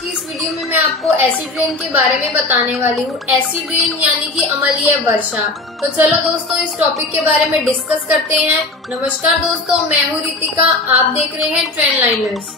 की इस वीडियो में मैं आपको एसिड रेन के बारे में बताने वाली हूँ। एसिड रेन यानी कि अम्लीय वर्षा। तो चलो दोस्तों इस टॉपिक के बारे में डिस्कस करते हैं। नमस्कार दोस्तों, मैं हूँ रितिका, आप देख रहे हैं ट्रेंड लाइनर्स।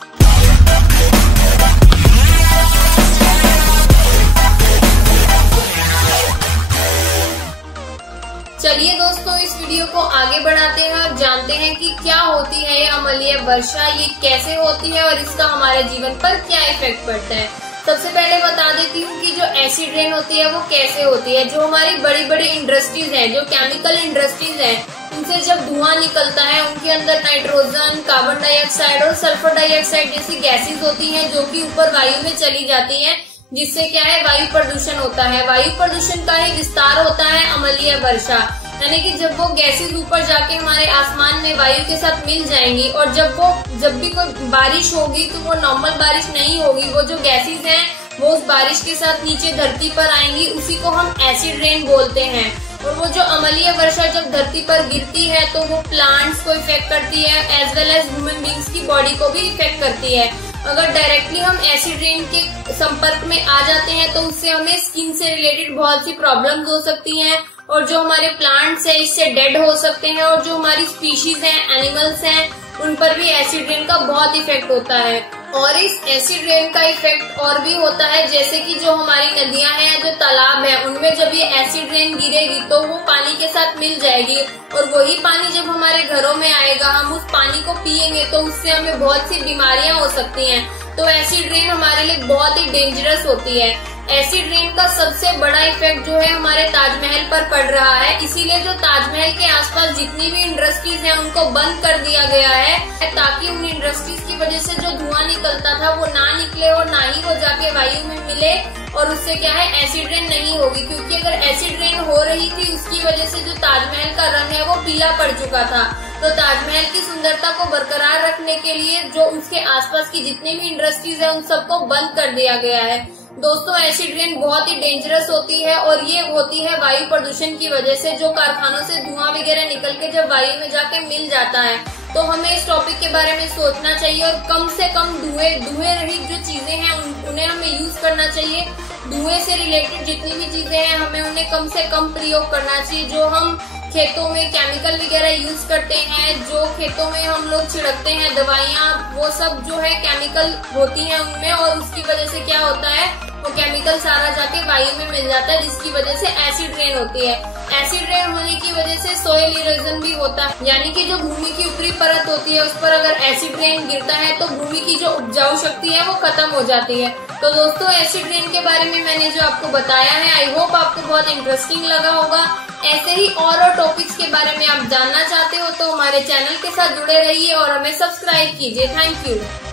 चलिए दोस्तों इस वीडियो को आगे बढ़ाते हैं और जानते हैं कि क्या होती है ये अम्लीय वर्षा, ये कैसे होती है और इसका हमारे जीवन पर क्या इफेक्ट पड़ता है। सबसे पहले बता देती हूँ कि जो एसिड रेन होती है वो कैसे होती है। जो हमारी बड़ी बड़ी इंडस्ट्रीज है, जो केमिकल इंडस्ट्रीज है, उनसे जब धुआं निकलता है उनके अंदर नाइट्रोजन, कार्बन डाइऑक्साइड और सल्फर डाइऑक्साइड जैसी गैसेज होती हैं जो कि ऊपर वायु में चली जाती हैं, जिससे क्या है वायु प्रदूषण होता है। वायु प्रदूषण का ही विस्तार होता है अम्लीय वर्षा, यानी कि जब वो गैसेज ऊपर जाके हमारे आसमान में वायु के साथ मिल जाएंगी और जब भी कोई बारिश होगी तो वो नॉर्मल बारिश नहीं होगी, वो जो गैसेज हैं वो उस बारिश के साथ नीचे धरती पर आएंगी, उसी को हम एसिड रेन बोलते हैं। और वो जो अम्लीय वर्षा जब धरती पर गिरती है तो वो प्लांट्स को इफेक्ट करती है, as well as human beings की बॉडी को भी इफेक्ट करती है। अगर डायरेक्टली हम एसिड रेन के संपर्क में आ जाते हैं तो उससे हमें स्किन से रिलेटेड बहुत सी प्रॉब्लम्स हो सकती हैं और जो हमारे प्लांट्स हैं इससे डेड हो सकते हैं और जो हमारी स्पीशीज हैं, एनिमल्स हैं, उन पर भी एसिड रेन का बहुत इफेक्ट होता है। और इस एसिड रेन का इफेक्ट और भी होता है, जैसे कि जो हमारी नदियां हैं, जो तालाब है, उनमें जब ये एसिड रेन गिरेगी तो वो पानी के साथ मिल जाएगी और वही पानी जब हमारे घरों में आएगा, हम उस पानी को पिएंगे तो उससे हमें बहुत सी बीमारियां हो सकती हैं। तो एसिड रेन हमारे लिए बहुत ही डेंजरस होती है। एसिड रेन का सबसे बड़ा इफेक्ट जो है हमारे ताजमहल पर पड़ रहा है, इसीलिए जो ताजमहल के आसपास जितनी भी इंडस्ट्रीज हैं उनको बंद कर दिया गया है, ताकि उन इंडस्ट्रीज की वजह से जो धुआं निकलता था वो ना निकले और ना ही वो जाके वायु में मिले और उससे क्या है एसिड रेन नहीं होगी। क्योंकि अगर एसिड रेन हो रही थी उसकी वजह से जो ताजमहल का रंग है वो पीला पड़ चुका था। तो ताजमहल की सुंदरता को बरकरार रखने के लिए जो उसके आसपास की जितनी भी इंडस्ट्रीज है उन सबको बंद कर दिया गया है। दोस्तों एसिड रेन बहुत ही डेंजरस होती है और ये होती है वायु प्रदूषण की वजह से। जो कारखानों से धुआं वगैरह निकल के जब वायु में जाके मिल जाता है तो हमें इस टॉपिक के बारे में सोचना चाहिए और कम से कम धुएं रहित जो चीजें हैं उन्हें हमें यूज करना चाहिए। धुएं से रिलेटेड जितनी भी चीजें हैं हमें उन्हें कम से कम प्रयोग करना चाहिए। जो हम खेतों में केमिकल वगैरह यूज करते हैं, जो खेतों में हम लोग छिड़कते हैं दवाइयाँ, वो सब जो है केमिकल होती हैं उनमें और उसकी वजह से क्या होता है वो केमिकल सारा जाके वायु में मिल जाता है, जिसकी वजह से एसिड रेन होती है। एसिड रेन होने की वजह से सॉइल इरोजन भी होता है, यानी कि जो भूमि की ऊपरी परत होती है उस पर अगर एसिड रेन गिरता है तो भूमि की जो उपजाऊ शक्ति है वो खत्म हो जाती है। तो दोस्तों एसिड रेन के बारे में मैंने जो आपको बताया है, आई होप आपको बहुत इंटरेस्टिंग लगा होगा। ऐसे ही और टॉपिक्स के बारे में आप जानना चाहते हो तो हमारे चैनल के साथ जुड़े रहिए और हमें सब्सक्राइब कीजिए। Thank you.